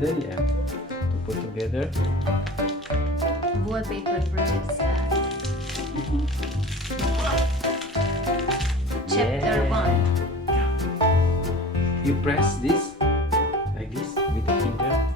bundle, yeah, to put together. Wallpaper projects. Chapter 1. You press this like this with the finger.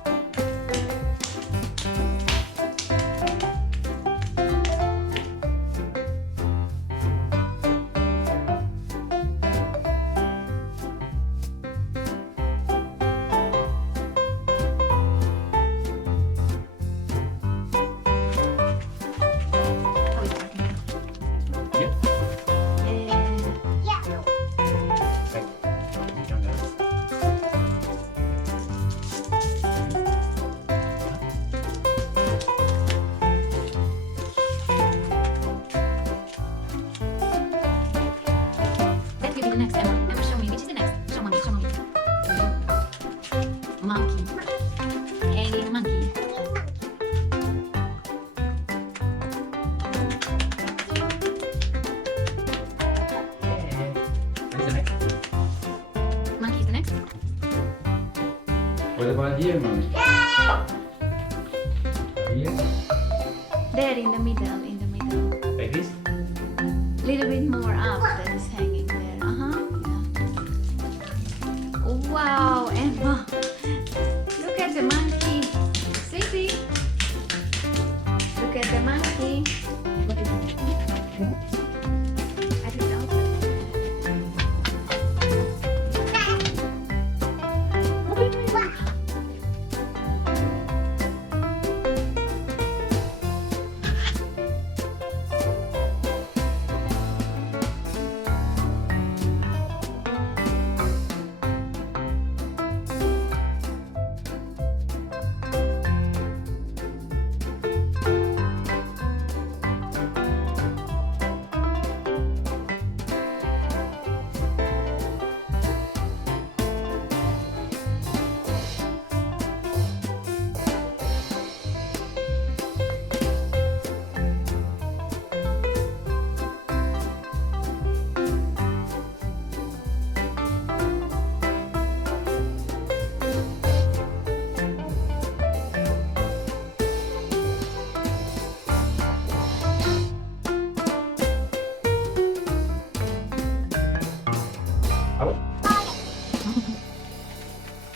The next, Emma, show me. Which is the next? Show me. Monkey. A monkey. What is the next? Monkey is the next. What about here, mommy? Here? There in the middle, Like this? Little bit more up that is hanging there. Yeah. Wow, Emma. Look at the monkey. Sweetie. Look at the monkey. What is it? I don't know.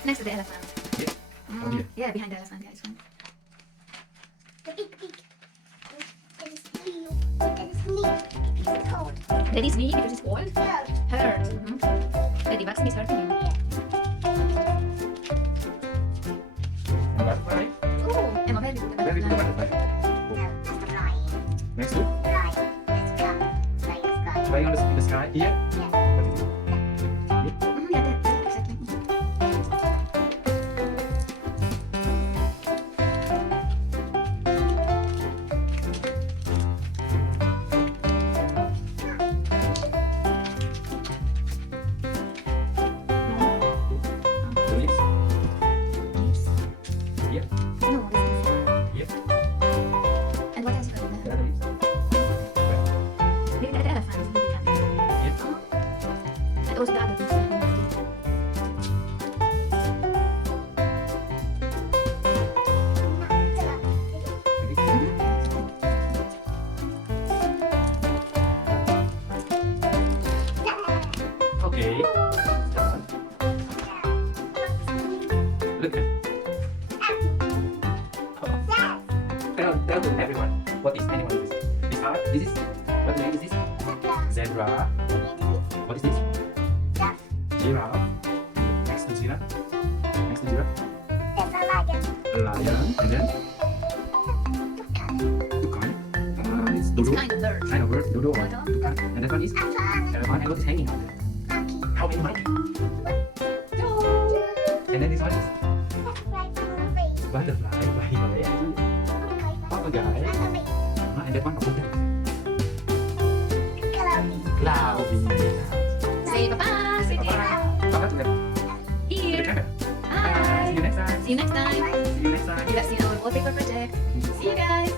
Next to the elephant. Yeah. Yeah, behind the elephant, yeah, it's fine. The big. That is me. It's cold. That is me because it's cold. Yeah. Hurt. Daddy, vaccine is hurting you. And butterfly? Oh, Emma, where is the Where is the butterfly? butterfly? No, that's the flying. Next to? Flying. Let's go. Flying sky. Flying on the sky here? Yeah. What is it? Yeah, that, exactly. The leaves? Leaves. Here? No, this is. Here? And what else you got in The there? other leaves? Look at the elephant. Here? And also the other things. Like this? Okay. Start. Look at. Tell to everyone what is animal is this? This art. This is what name is this? Zebra. What is this? Giraffe. Next to giraffe. Next to giraffe. A lion. And then tucan. It's dodo. Kind of bird. Kind of bird. Dodo. Dodo. Tucan. And that one is elephant. And what is hanging out there? How many monkey? And then this one is butterfly. Papagay. And that one papagay. Cloudy. Say bye-bye. Say bye. Papa to the Here. camera. Bye. See you next time. See you next time. See you next time. You have seen our wallpaper project. See you guys.